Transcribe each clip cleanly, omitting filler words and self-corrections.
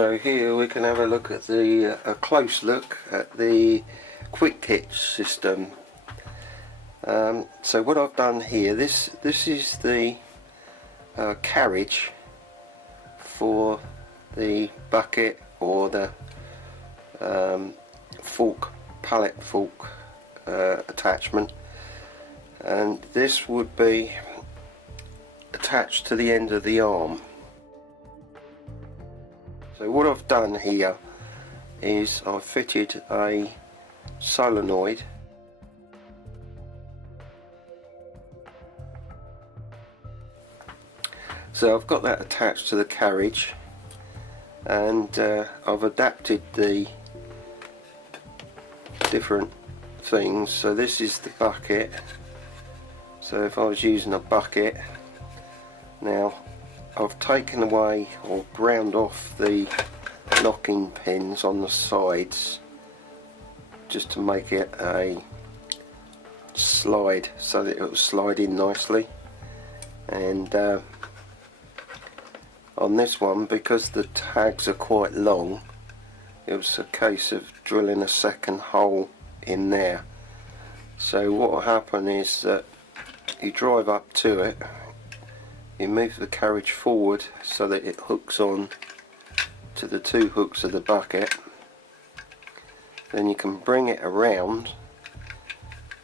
So here we can have a look at a close look at the quick hitch system. So what I've done here, this is the carriage for the bucket or the pallet fork attachment, and this would be attached to the end of the arm. So what I've done here is I've fitted a solenoid so I've got that attached to the carriage, and I've adapted the different things. So this is the bucket, so if I was using a bucket now, I've taken away or ground off the locking pins on the sides just to make it a slide so that it will slide in nicely. And on this one, because the tags are quite long, it was a case of drilling a second hole in there. So what will happen is that you drive up to it, you move the carriage forward so that it hooks on to the two hooks of the bucket, then you can bring it around,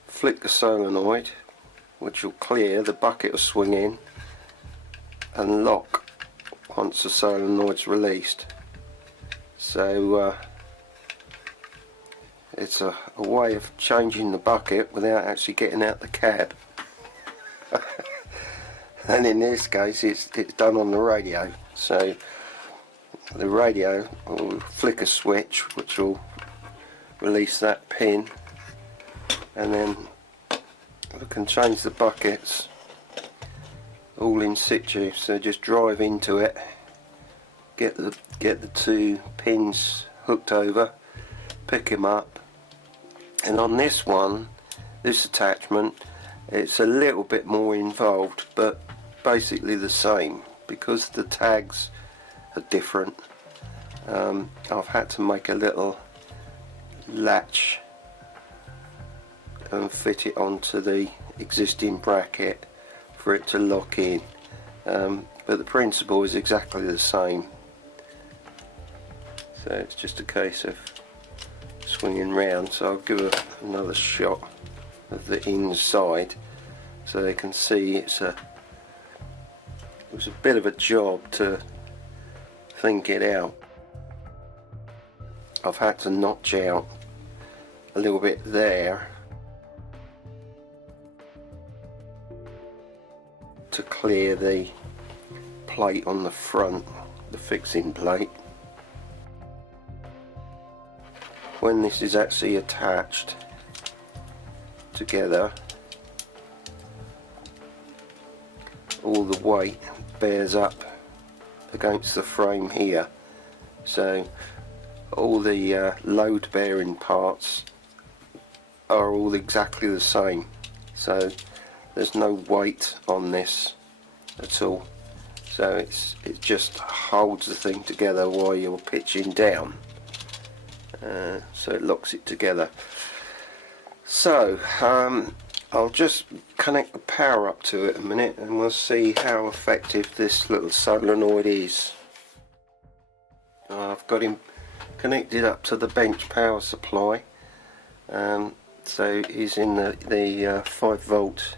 flick the solenoid, which will clear, the bucket will swing in and lock once the solenoid's released. So it's a way of changing the bucket without actually getting out the cab. And in this case it's done on the radio, so the radio will flick a switch which will release that pin, and then we can change the buckets all in situ. So just drive into it, get the two pins hooked over, pick them up, and on this one, this attachment, it's a little bit more involved but basically the same because the tags are different. I've had to make a little latch and fit it onto the existing bracket for it to lock in, but the principle is exactly the same. So it's just a case of swinging round. So I'll give another shot of the inside so they can see it was a bit of a job to think it out. I've had to notch out a little bit there to clear the plate on the front, the fixing plate. When this is actually attached together, all the weight bears up against the frame here, so all the load bearing parts are all exactly the same, so there's no weight on this at all, so it just holds the thing together while you're pitching down, so it locks it together. So I'll just connect the power up to it a minute and we'll see how effective this little solenoid is. I've got him connected up to the bench power supply, so he's in the 5 volt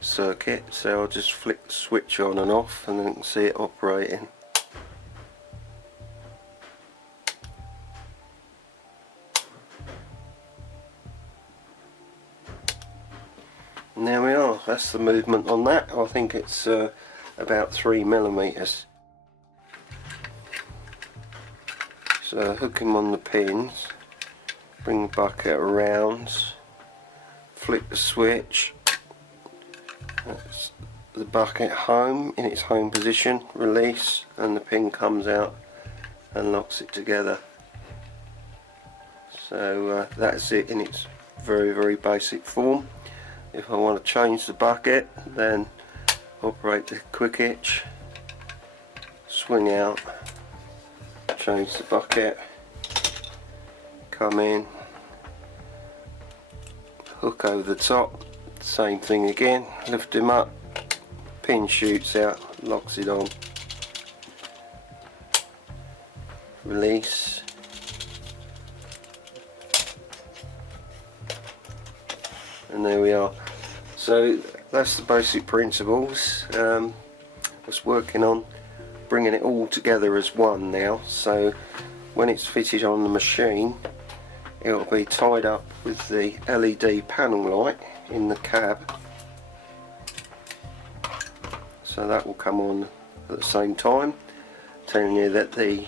circuit, so I'll just flick the switch on and off and then you can see it operating. And there we are, that's the movement on that. I think it's about 3mm. So hook him on the pins, bring the bucket around, flick the switch, that's the bucket home in its home position, release, and the pin comes out and locks it together. So that's it in its very basic form. If I want to change the bucket, then operate the quick hitch, swing out, change the bucket, come in, hook over the top, same thing again, lift him up, pin shoots out, locks it on, release, and there we are. So that's the basic principles. I was working on bringing it all together as one now, so when it's fitted on the machine it will be tied up with the LED panel light in the cab, so that will come on at the same time, telling you that the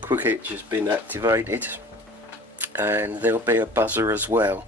quick hitch has been activated, and there'll be a buzzer as well.